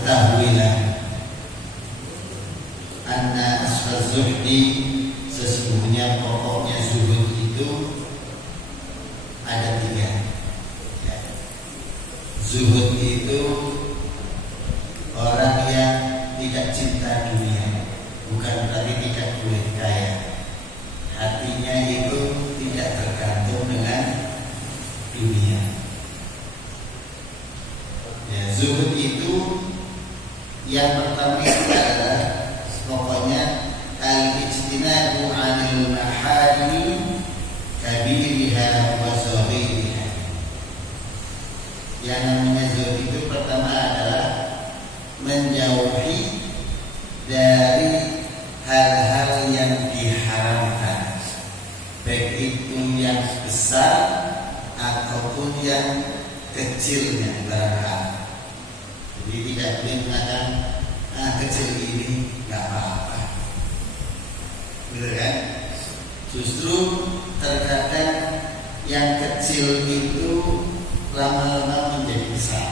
Ketahuilah anna asfal zuhdi, sesungguhnya pokoknya zuhud itu ada 3 ya. Zuhud itu orang yang tidak cinta dunia, bukan berarti tidak boleh kaya. Hatinya itu tidak tergantung dengan dunia ya. Zuhud itu yang pertama itu adalah pokoknya al-ijtinabu 'anil maharimi kabiriha wa saghiriha. Yang namanya zuhud itu pertama adalah menjauhi dari hal-hal yang diharamkan, baik itu yang besar ataupun yang kecilnya barang. Jadi tidak boleh mengatakan kecil ini nggak apa-apa, gitu kan? Justru terkadang yang kecil itu lama-lama menjadi besar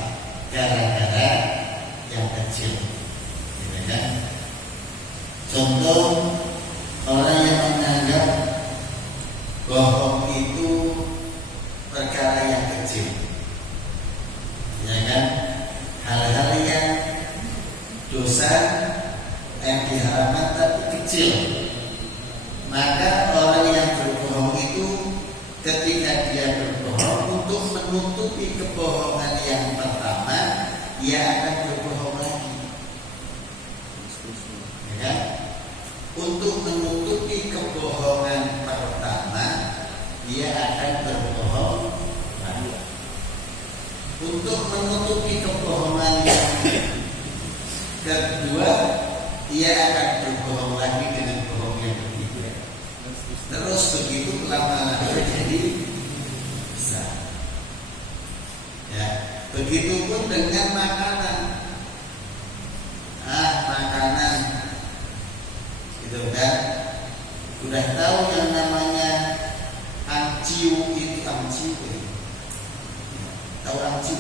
gara-gara yang kecil, gitu kan? Contoh, orang yang menganggap bohong itu perkara yang kecil, ya kan? Hal-hal yang dosa yang diharamkan tapi kecil, maka orang yang berbohong itu ketika dia berbohong untuk menutupi kebohongan yang pertama, ia akan berbohong lagi, ya kan? Untuk menutupi kebohongan pertama, dia akan berbohong lagi. Untuk menutupi kebohongan yang kedua, ia akan berbohong lagi dengan bohong yang ketiga. Terus begitu lama-lama jadi besar. Ya, begitupun dengan makanan. Makanan, gitu kan? Sudah tahu yang namanya anciu itu anciu. Tahu anciu?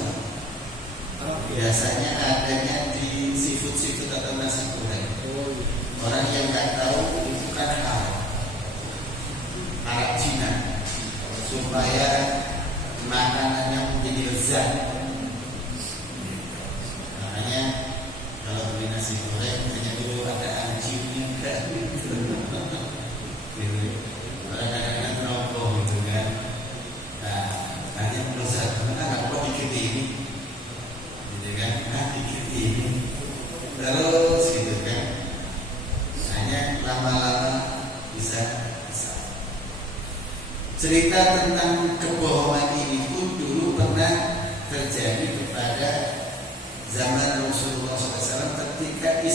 Biasanya adanya di seafood atau nasi goreng. Orang yang nggak tahu itu kan Arab Cina, supaya makanannya menjadi lezat. Makanya kalau beli nasi goreng hanya dulu ada anciunya kan? Kadang-kadang terobong gitu kan? Hanya melezat. Kenapa dikit ini? Gitu kan? Dikit ini. Terus gitu kan? Hanya lama-lama bisa. Cerita tentang kebohongan ini pun dulu pernah terjadi kepada zaman Rasulullah SAW ketika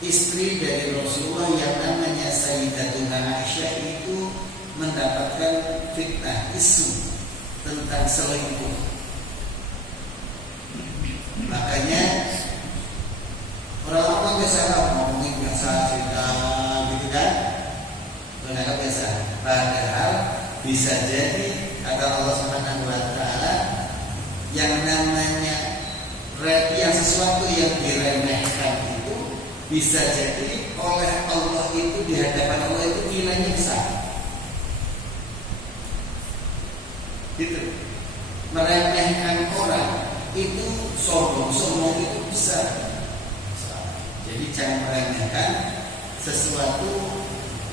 istri dari Rasulullah yang namanya Sayyidatuna Aisyah itu mendapatkan fitnah, isu tentang selingkuh. Makanya orang-orang biasa ngomongin biasa cerita gitu kan, menganggap biasa. Padahal bisa jadi kata Allah Subhanahu wa taala yang namanya yang sesuatu yang diremehkan itu bisa jadi oleh Allah itu di hadapan Allah itu nilainya besar. Gitu. Meremehkan orang itu sombong itu besar. Jadi jangan meremehkan sesuatu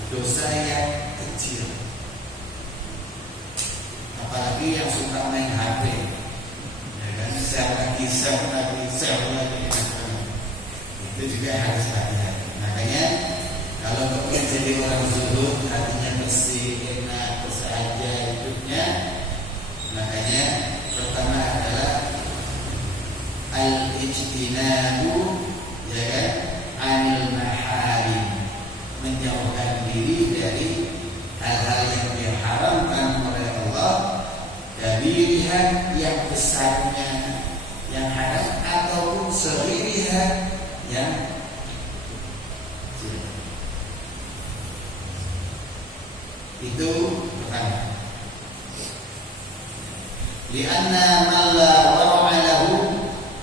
dosa yang kecil. Apalagi yang suka main HP, ya Dan sel lagi, itu juga harus hati-hati. Makanya kalau kepingin jadi orang zuhud, hatinya bersih, enak, bersahaja hidupnya, makanya pertama adalah al-ijtinabu, ya kan, anil maharim, menjauhkan diri dari hal-hal yang diharamkan oleh Allah, kabirihan yang besarnya yang haram ataupun saghirihan yang kecil. Itu pertama. Lianna man la wara'a lahu,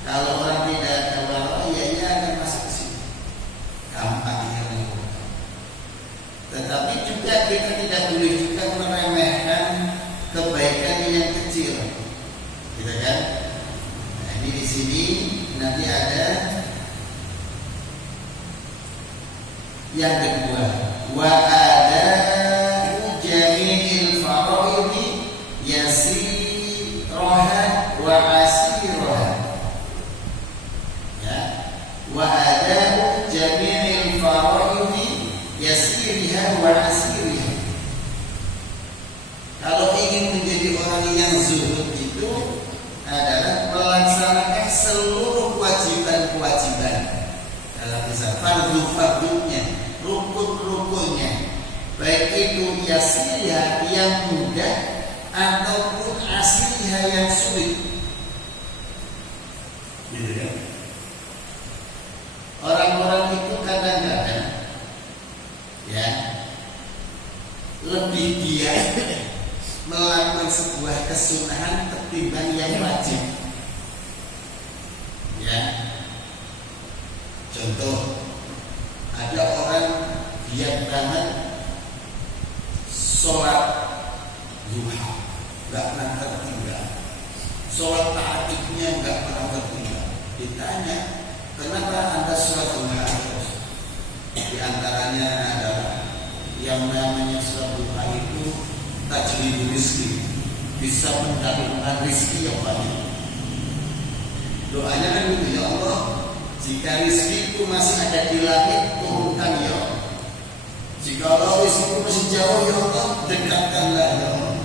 kalau orang tidak tawadhu ya ia akan masuk ke sini. Gampang ya melakukan. Tetapi juga kita tidak boleh juga meremehkan kebaikan yang kecil. Gitu kan? Nah, ini di sini nanti ada yang kedua, wa ada jami'il faraidi yasiraha wa asiraha. Ya, wa ada jami'il faraidi yasiriha wa asiriha. Kalau ingin menjadi orang yang zuhud itu adalah melaksanakan seluruh kewajiban-kewajiban dalam Islam, fardu-fardunya, rukun-rukunnya, baik itu yasiriyah yang mudah ataupun asiriyah yang sulit. Gitu ya. Orang-orang itu kadang-kadang ya lebih giat melakukan sebuah kesunahan ketimbang yang wajib. Ya. Contoh, ada orang giat banget sholat duha, nggak pernah tertinggal. Sholat tahajudnya nggak pernah tertinggal. Ditanya, kenapa Anda sholat duha terus? Di antaranya adalah yang namanya sholat duha itu tajlibul rizki, bisa mendapatkan rizki yang banyak. Doanya kan gitu, ya Allah, jika rizkiku masih ada di langit, turunkan ya Allah. Jika rizkiku masih jauh, ya Allah, dekatkanlah ya Allah.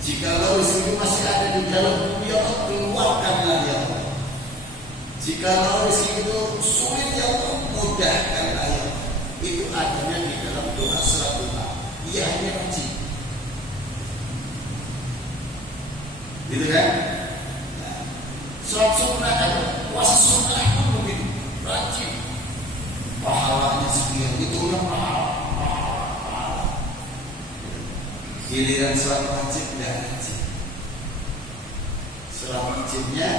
Jika rizkiku masih ada di dalam bumi, ya Allah, keluarkanlah ya Allah. Jika rizki itu sulit, ya Allah, mudahkanlah ya Allah. Itu adanya di dalam doa surat duha. Ia hanya rajin. Gitu kan? Nah, sholat sunnah ada, puasa sunnah pun begitu, rajin. Pahalanya sekian, itu yang pahala. Giliran sholat wajib tidak rajin. Sholat wajibnya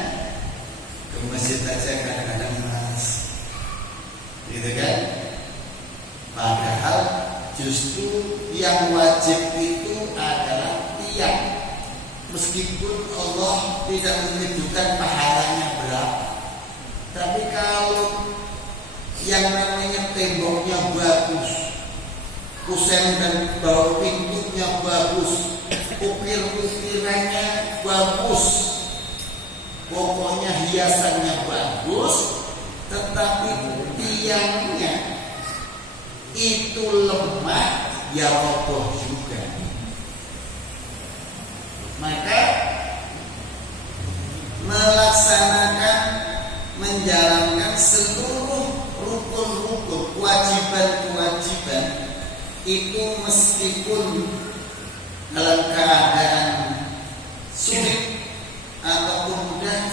ke masjid aja kadang-kadang malas. Gitu kan? Padahal justru yang wajib itu adalah tiang. Meskipun Allah tidak menyebutkan pahalanya berapa, tapi kalau yang namanya temboknya bagus, kusen dan bawah pintunya bagus, ukir-ukirannya bagus, pokoknya hiasannya bagus, tetapi tiangnya itu lemah, ya roboh juga. Maka melaksanakan, menjalankan seluruh rukun-rukun, kewajiban-kewajiban itu meskipun dalam keadaan sulit ataupun mudah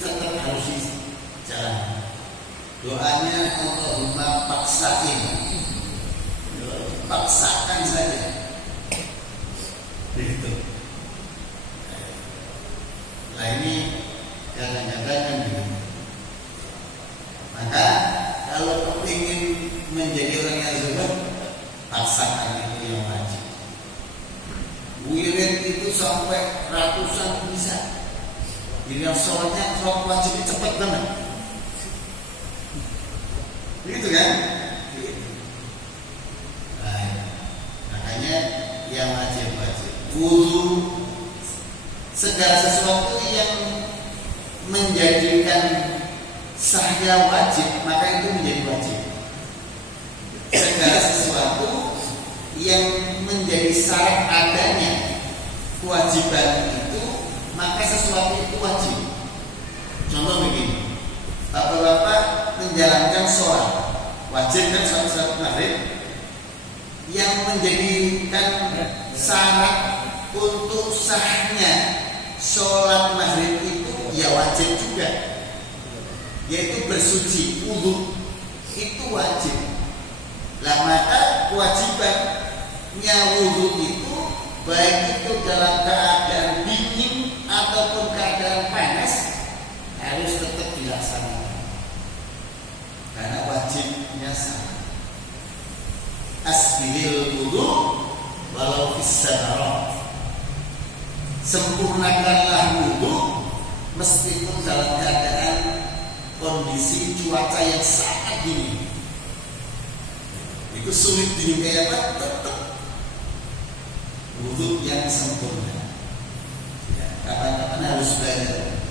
tetap harus dijalankan. Doanya Allahumma paksain, paksakan saja. Begitu. Nah ini kadang-kadang begini. Maka kalau ingin menjadi orang yang zuhud, paksakan itu yang wajib. Wirid itu sampai ratusan bisa. Jadi yang sholatnya sholat wajib cepat banget. Begitu kan? Nah, makanya yang wajib-wajib. Wudu, segala sesuatu yang menjadikan sahnya wajib, maka itu menjadi wajib. Segala sesuatu yang menjadi syarat adanya kewajiban itu, maka sesuatu itu wajib. Contoh begini, bapak-bapak menjalankan sholat, wajib kan sholat maghrib, yang menjadikan syarat untuk sahnya sholat maghrib itu ya wajib juga, yaitu bersuci, wudu, itu wajib. Lah maka kewajibannya wudu itu baik itu dalam keadaan dingin ataupun keadaan panas harus tetap dilaksanakan karena wajibnya sama. Asbilil wudu walau fis-samarat, sempurnakanlah wudu meskipun dalam keadaan kondisi cuaca yang sangat dingin. Itu sulit dingin kayak apa? Tetap wudu yang sempurna. Ya, kapan-kapan harus belajar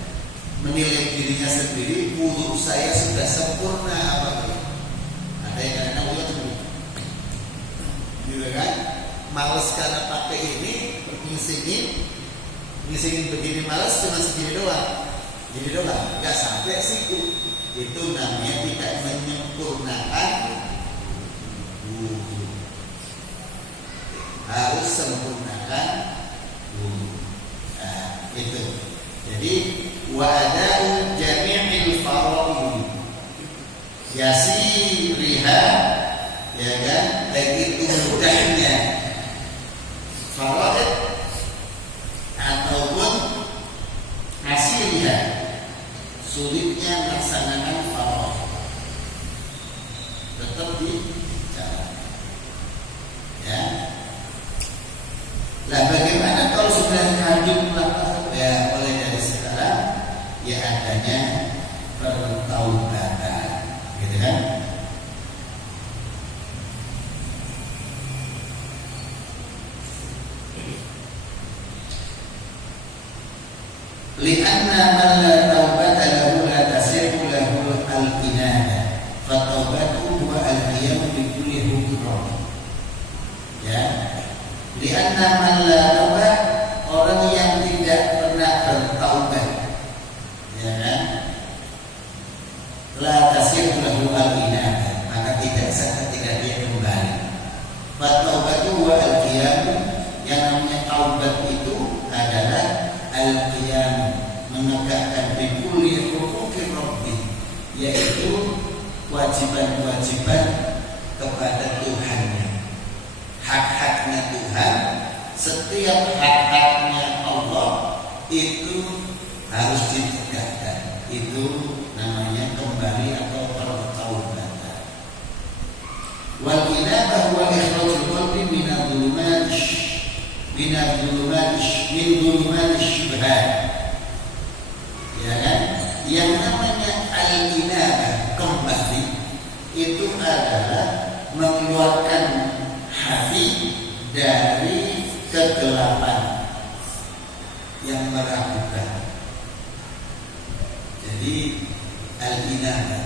menilai dirinya sendiri. Wudu saya sudah sempurna apa belum? Ada yang kadang-kadang wudu itu gitu kan? Males karena pakai ini, ngisingin begini, males cuma segini doang. Gini doang, nggak sampai siku. Itu namanya tidak menyempurnakan wudu. Harus sempurnakan wudu. Nah, itu. Jadi wa'ada'u jami'il faraid yasiriha, ya kan, begitu mudahnya faraid ataupun hasilnya sulitnya melaksanakan faraid tetap dijalankan. Ya. Lah bagaimana kalau sudah hadir ya, mulai dari sekarang ya adanya pertaubatan, gitu kan? Li'anna man la taubata lahu la tasihhu lahu al-inaba, fa taubatu huwa al-qiyam bi kulli hukm. Ya. Li'anna man la taubat, orang yang tidak pernah bertaubat, ya kan? La tasihhu lahu al-inaba, maka tidak sah ketika dia kembali. Fa taubatu huwa al-qiyam, yang namanya taubat itu adalah al-qiyam, menegakkan bikulli huquqir rabbi, yaitu kewajiban-kewajiban kepada Tuhannya, hak-haknya Tuhan. Setiap hak-haknya Allah itu harus ditegakkan. Itu namanya kembali atau pertaubatan. Wal inabah huwa ikhrajul qalbi min dhulumat syubhat. Ya kan? Yang namanya al-inabah, kembali, itu adalah mengeluarkan hati dari kegelapan yang meragukan. Jadi al-inabah,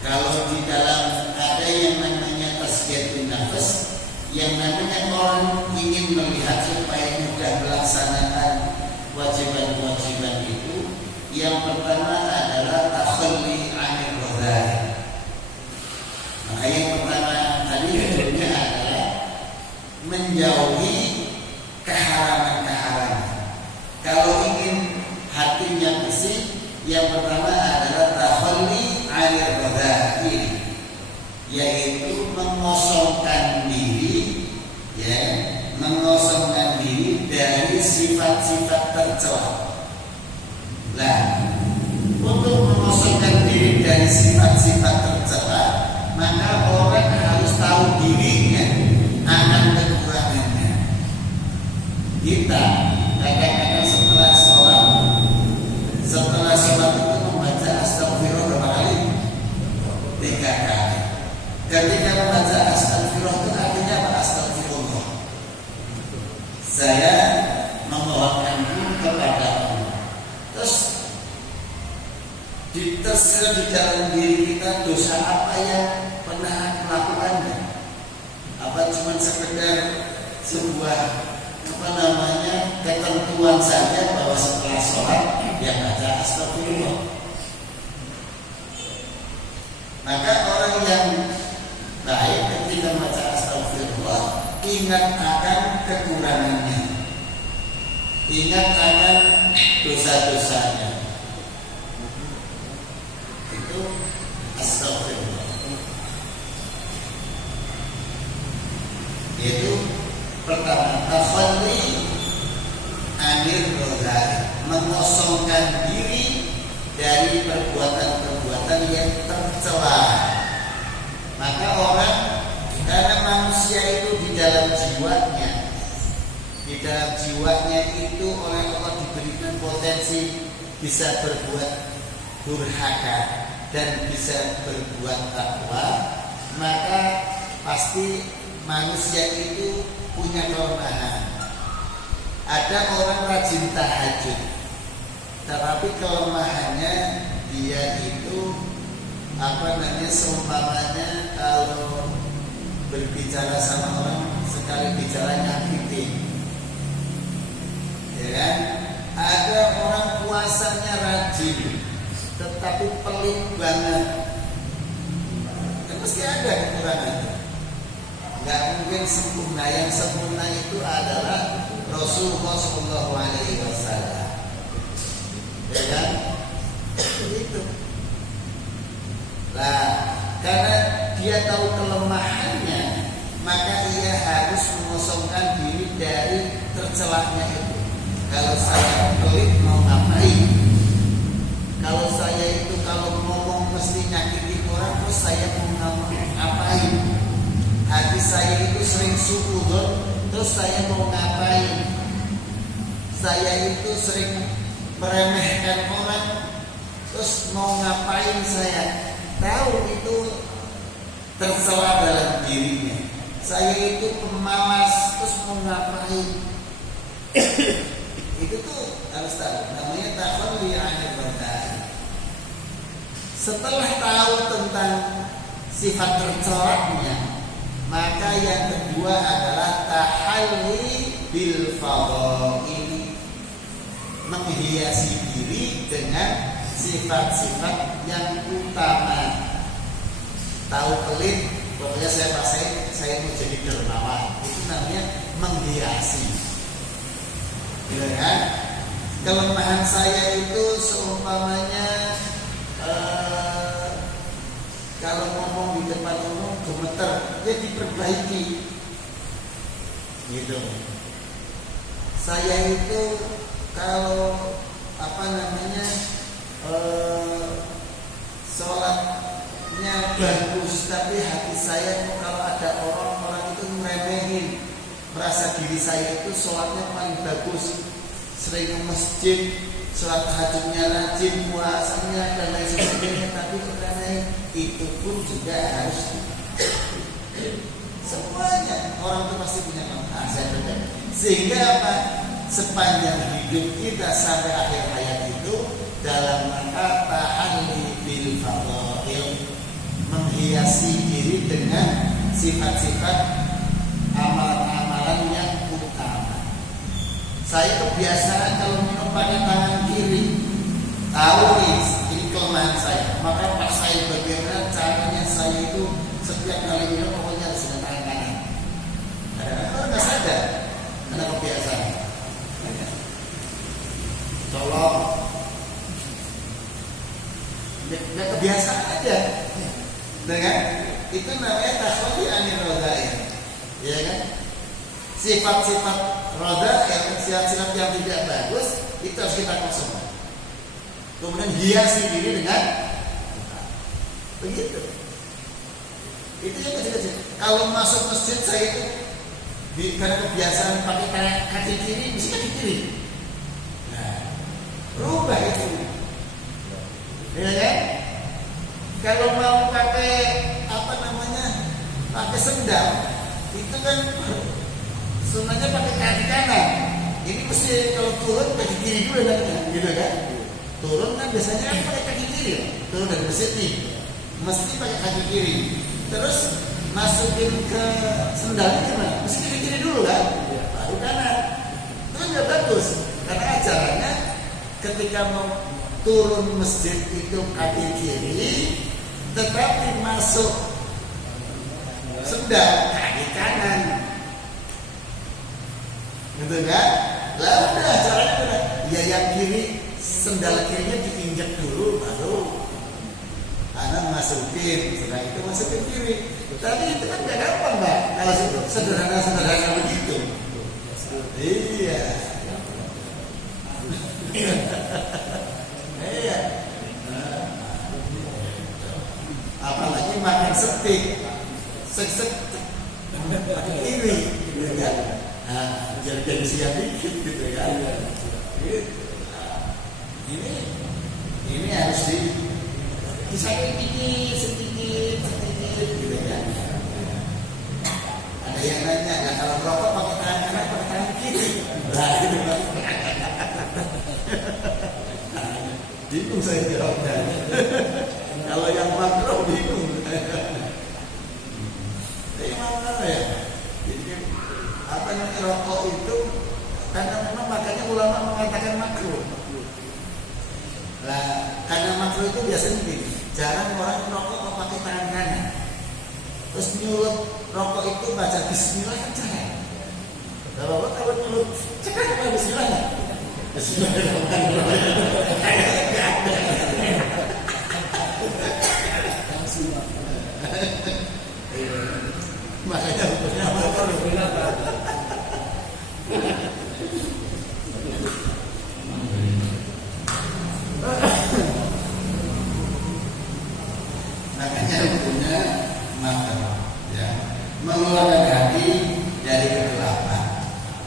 kalau di dalam ada yang namanya tazkiyatun nafas, yang namanya orang ingin melihat supaya mudah melaksanakan kewajiban-kewajiban itu, yang pertama adalah takhalli 'anil radha'il. Maka yang pertama tadi judulnya adalah menjauhi keharaman-keharaman. Kalau ingin hatinya bersih, yang pertama adalah takhalli 'anil radha'il, yaitu mengosongkan diri, ya, mengosongkan diri dari sifat-sifat tercela. Nah, untuk mengosongkan diri dari sifat-sifat tercela, maka orang harus tahu dirinya akan kekurangannya. Kita kadang-kadang setelah sholat itu membaca astagfirullah berapa kali? 3 kali. Ketika membaca astagfirullah itu artinya apa? Astagfirullah, saya memohon ampun kepada Allah. Terus di dalam diri kita dosa apa yang pernah melakukannya? Apa cuma sekedar sebuah ketentuan saja bahwa setelah sholat dia baca astagfirullah. Maka orang yang baik ketika baca astagfirullah ingat akan kekurangannya, ingat akan dosa-dosanya. Itu astagfirullah. Itu pertama, takhalli anil rodai, mengosongkan diri dari perbuatan-perbuatan yang tercela. Maka orang, karena manusia itu di dalam jiwanya itu oleh Allah diberikan potensi bisa berbuat durhaka dan bisa berbuat takwa, maka pasti manusia itu punya kelemahan. Ada orang rajin tahajud, tetapi kelemahannya dia itu seumpamanya kalau berbicara sama orang sekali bicara nyakitin, ya kan? Ada orang puasanya rajin, tetapi pelit banget. Kan mesti ada kekurangannya. Gak mungkin sempurna. Yang sempurna itu adalah Rasulullah SAW. Ya kan? Begitu. Nah, karena dia tahu kelemahannya, maka ia harus mengosongkan diri dari tercelanya itu. Kalau saya pelit mau ngapain? Kalau saya itu kalau ngomong mesti nyakitin orang, terus saya mau ngapain? Hati saya itu sering suudzon, terus saya mau ngapain? Saya itu sering meremehkan orang, terus mau ngapain saya? Tahu itu tercela dalam dirinya. Saya itu pemalas, terus mau ngapain? Itu tuh harus tahu. Namanya takhalli anil rodai. Setelah tahu tentang sifat tercelanya, maka yang kedua adalah tahalli bil fadhail, menghiasi diri dengan sifat-sifat yang utama. Tahu pelit, pokoknya saya mau jadi dermawan. Itu namanya menghiasi. Ya kan? Kelemahan saya itu seumpamanya kalau ngomong di depan umum gemeter, ya diperbaiki. Gitu. Saya itu kalau sholatnya bagus, tapi hati saya kalau ada orang itu meremehin, merasa diri saya itu sholatnya paling bagus, sering ke masjid, sholat tahajudnya rajin, puasanya dan lain sebagainya, tapi karena itu pun juga harus semuanya orang itu pasti punya kelemahan. Sehingga apa? Sepanjang hidup kita sampai akhir hayat itu dalam rangka tahalli bil fadhail, menghiasi diri dengan sifat-sifat amalan-amalan yang utama. Saya kebiasaan kalau minum pakai tangan kiri, tahu nih ini kelemahan saya. Maka pas saya bagaimana caranya saya itu setiap kali minum pokoknya harus dengan tangan kanan. Kadang-kadang orang nggak sadar karena kebiasaan. Tolong, nggak kebiasaan aja, dengan itu namanya takhalli anil rodai, ya kan? Sifat-sifat roda, sifat-sifat yang tidak bagus itu harus kita kosongkan. Kemudian hiasi diri dengan begitu. Itu yang kecil-kecil. Kalau masuk masjid saya itu karena kebiasaan pakai tangan kaki kiri, mesti kaki kiri. Rubah itu, ya kan? Kalau mau pakai pakai sendal, itu kan sunahnya pakai kaki kanan. Ini mesti kalau turun kaki kiri dulu, gitu kan? turun kan biasanya kan pakai kaki kiri, turun dari masjid nih, mesti pakai kaki kiri. Terus masukin ke sendalnya gimana? Mesti kaki kiri dulu kan, baru kanan. Itu kan nggak bagus, karena ajarannya ketika mau turun masjid itu kaki kiri, tetapi masuk sendal kaki kanan, gitu kan? Lah udah caranya udah, ya yang kiri sendal kirinya diinjak dulu baru anak masukin, setelah itu masukin kiri. Tapi itu kan gak gampang Mbak, kalau sederhana begitu. Iya. Iya. Apalagi makan setik, sek ini, gitu kan? Nah, jadi siap dikit gitu kan? Ini harus disaking sedikit gitu kan. Ada yang nanya, nah kalau merokok pakai tangan kanan pakai tangan kiri, nah gitu kan. Bingung saya jawabnya. Kalau yang makro bingung. Jadi mana ya? Jadi apa namanya rokok itu? Karena memang makanya ulama mengatakan makro. Lah, karena makro itu biasanya begini, jarang orang merokok pakai tangan kanan. Terus nyulut rokok itu baca bismillah kan jarang. Kalau nyulut cekak apa bismillah nggak? Makanya hukumnya makro. Makanya hukumnya makar, ya, mengeluarkan hati dari kegelapan,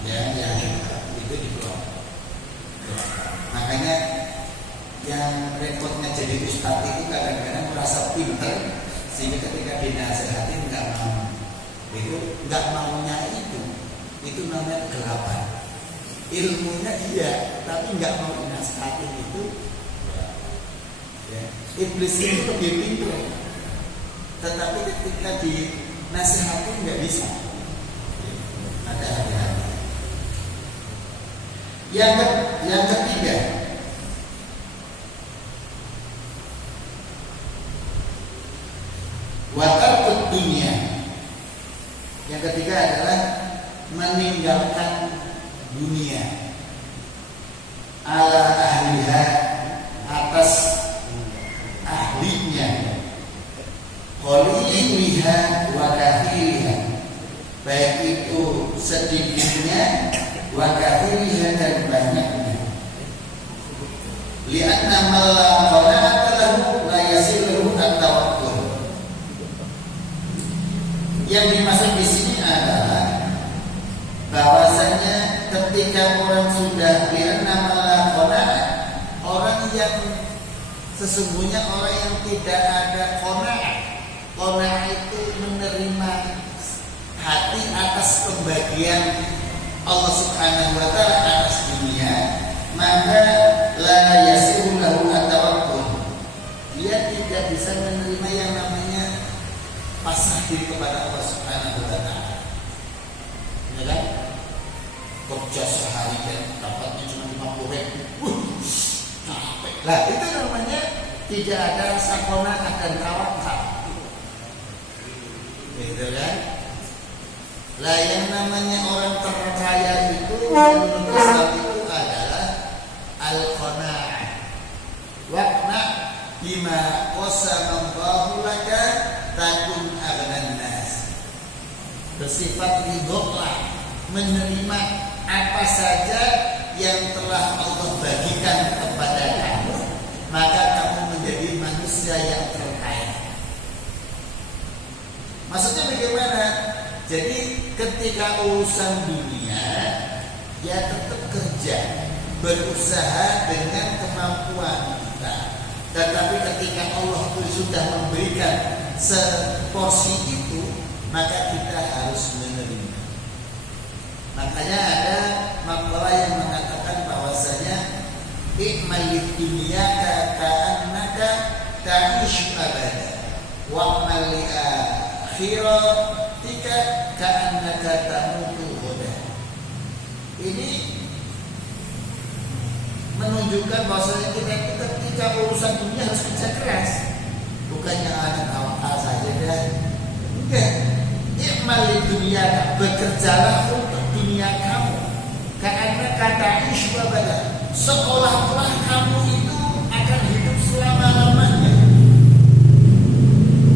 ya, yang itu dikeluarkan. Makanya yang repotnya jadi ustadz itu kadang-kadang merasa pintar, sehingga ketika dinasihatin nggak mau, itu nggak maunya itu namanya kegelapan. Ilmunya iya, tapi nggak mau dinasihatin itu. Ya. Iblis itu lebih pintar, tetapi ketika dinasihatin nggak bisa. Ada hati-hati. Yang ketiga, watarkut dunia. Yang ketiga adalah meninggalkan dunia ala ahliha, atas ahlinya, qaliliha wa kathiriha, baik itu sedikitnya, wa kathiriha dan banyaknya. Li'anna man la qana'ata lahu la yasiluhu at-tawakkul. Yang dimaksud di sini adalah bahwasanya ketika orang sudah li'anna man la qana'at, orang yang sesungguhnya orang yang tidak ada qanaah. Qanaah itu menerima hati atas pembagian Allah Subhanahu wa taala atas dunia, maka la yasiru lahu at-tawakkul. Dia tidak bisa menerima yang namanya pasrah diri kepada Allah Subhanahu wa taala. Ya kan? Kerja sehari kan dapatnya cuma 50.000. Capek. Lah itu namanya tidak ada rasa qanaah dan tawakal. Gitu kan? Lah yang namanya orang terkaya itu menurut Islam itu adalah al-qanaah. Waqna bima qasamallahu laka takun aghnan nas. Bersifat ridholah, menerima apa saja yang telah Allah bagikan kepada kamu, maka kamu menjadi manusia yang terkaya. Maksudnya bagaimana? Jadi ketika urusan dunia, ya tetap kerja, berusaha dengan kemampuan kita. Tetapi ketika Allah sudah memberikan seporsi itu, maka kita harus menerima. Makanya ada makalah yang mengatakan bahwasanya I'mal lidunyaka ka'annaka ta'ishu abada wa'mal li akhiratika ka'annaka tamutu ghadan. Ini menunjukkan bahwasanya kita ketika urusan dunia harus kerja keras, bukannya anak awal saja dan enggak. I'mal lidunyaka, bekerjalah untuk dunia kamu. Ka'annaka ta'ishu abada, seolah-olah kamu itu akan hidup selama-lamanya.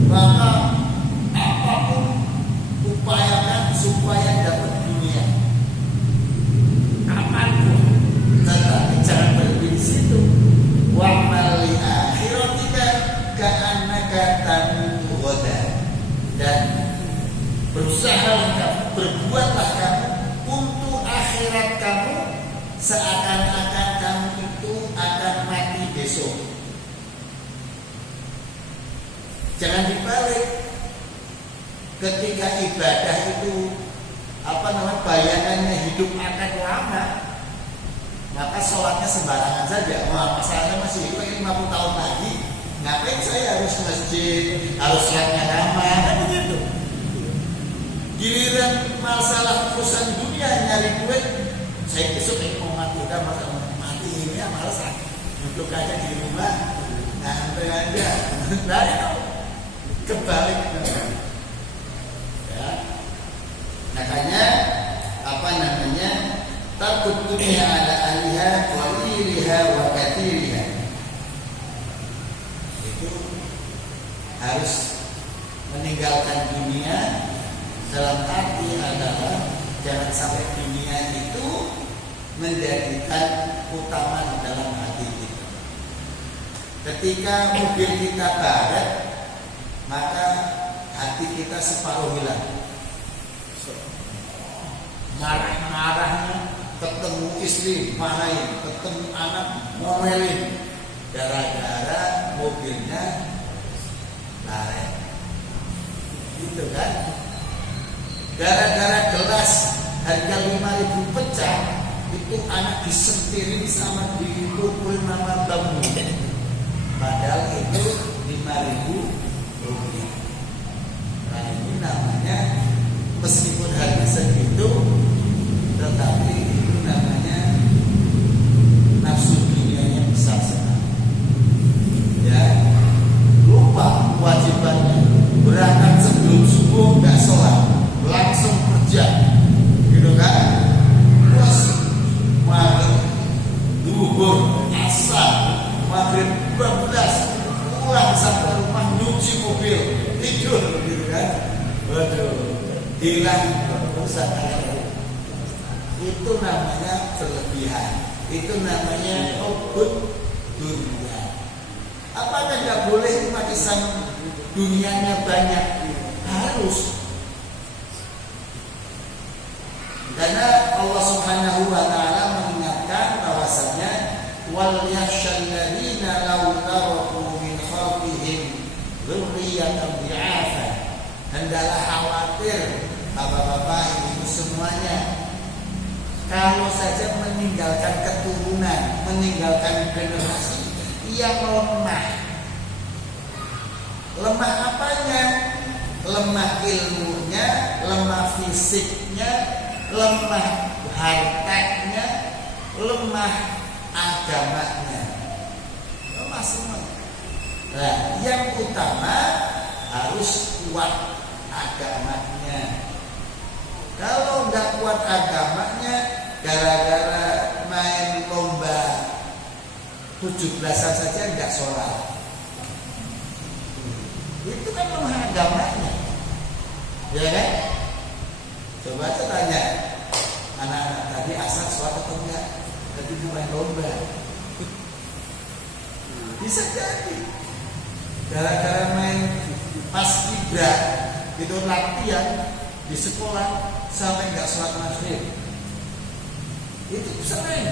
Maka apapun upayakan supaya dapat dunia, apapun, tetapi jangan berhenti di situ. Wa mali akhiratika ka'annaka tamutu ghadan, dan berusaha kamu, berbuatlah kamu untuk akhirat kamu seakan-akan kamu itu akan mati besok. Jangan dibalik. Ketika ibadah itu bayangannya hidup akan lama, maka sholatnya sembarangan saja. Wah, masalahnya masih hidup 50 tahun lagi, ngapain saya harus ke masjid, harus sholatnya lama, kan begitu. Giliran masalah urusan dunia, nyari duit, saya besok ini mau mati, udah mati ini ya malas, duduk aja di rumah, nanti aja, nah kebalik. Ya. Makanya takut dunia ala ahliha wa liliha wa kathiriha, itu harus meninggalkan dunia. Dalam arti adalah jangan sampai dunia itu menjadikan utama di dalam hati kita. Ketika mobil kita baret, maka hati kita separuh hilang. Marah-marahnya, ketemu istri marahin, ketemu anak ngomelin, gara-gara mobilnya baret. Gitu kan? Gara-gara gelas harga 5.000 pecah, itu anak disentirin sama dipukul sama bambu. Padahal itu 5.000 rupiah. Nah ini namanya meskipun harga segitu, tetapi itu namanya nafsu dunianya besar sekali. Ya, lupa kewajibannya, berangkat sebelum subuh nggak sholat, langsung kerja, gitu kan? Terus maghrib, duhur, asar, maghrib 12, pulang sampai rumah nyuci mobil, tidur, gitu kan? Waduh, hilang perusahaan. Itu namanya berlebihan. Itu namanya hubud dunia. Apakah nggak boleh umat Islam dunianya banyak? Harus. Karena Allah Subhanahu wa taala mengingatkan bahwasanya wal yakhshalladzina law taraku min khalfihim dzurriyyatan dhi'afa. Hendaklah khawatir bapak-bapak, ibu semuanya, kalau saja meninggalkan keturunan, meninggalkan generasi yang lemah. Lemah apanya? Lemah ilmunya, lemah fisiknya, lemah hartanya, lemah agamanya, lemah semua. Nah, yang utama harus kuat agamanya. Kalau nggak kuat agamanya, gara-gara main lomba 17-an saja nggak sholat, itu kan lemah agamanya, ya kan? Coba aja tanya anak-anak tadi asal sholat atau enggak ketika main lomba. Bisa jadi gara-gara main paskibra itu latihan di sekolah sampai nggak sholat maghrib, itu sering.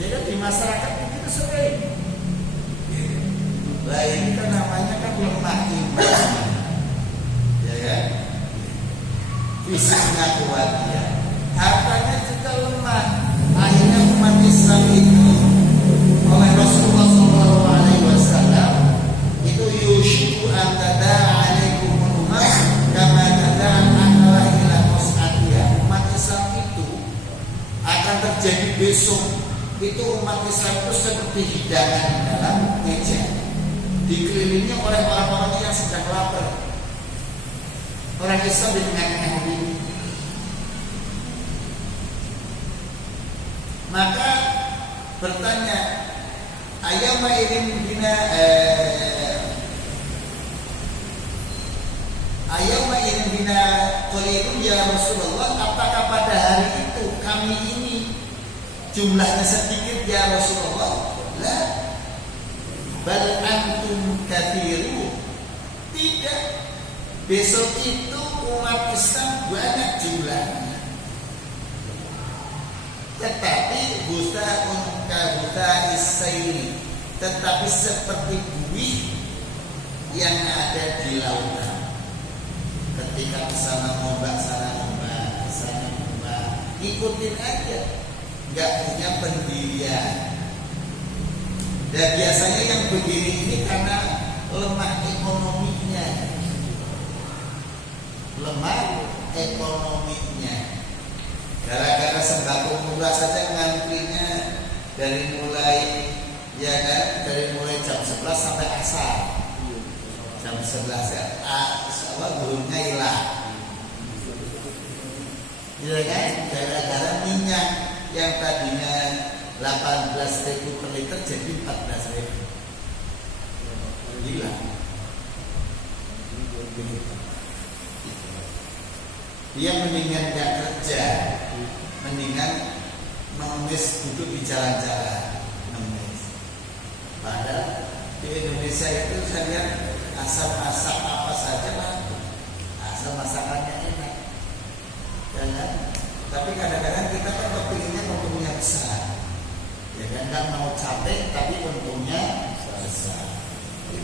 Ya kan, di masyarakat itu sering. Nah ini kan namanya kan lemah iman, ya kan? Fisiknya kuat ya, hartanya juga lemah. Akhirnya umat Islam itu yushiku an tada'a alaikumul umam kama tada'a an-nahla ila qas'atiha. Umat Islam itu akan terjadi besok. Itu umat Islam itu seperti hidangan di dalam meja, dikelilingi oleh orang-orang yang sedang lapar. Orang Islam di tengah-tengah ini. Maka bertanya, ayama irin bina qalilun ya Rasulullah, apakah pada hari itu kami ini jumlahnya sedikit ya Rasulullah? La, bal antum katsiru. Tidak, besok itu umat Islam banyak jumlahnya. Tetapi bustaun ka buta isairi, tetapi seperti buih yang ada di lautan. Ketika kesana ombak, sana ombak, kesana ombak, ikutin aja, nggak punya pendirian. Dan biasanya yang berdiri ini karena lemah ekonominya, gara-gara sembako murah saja ngantrinya dari mulai jam 11 sampai asar. Jam 11 ya, gurunya hilang. Ya kan? Gara-gara minyak yang tadinya 18.000 per liter jadi 14.000. Hilang. Dia mendingan gak kerja, mendingan mengemis duduk di jalan-jalan, mengemis. Padahal di Indonesia itu saya lihat asal masak apa saja lah, asal masakannya enak, ya kan? Tapi kadang-kadang kita kan kepinginnya untungnya besar, ya kan? Nggak mau capek tapi untungnya besar.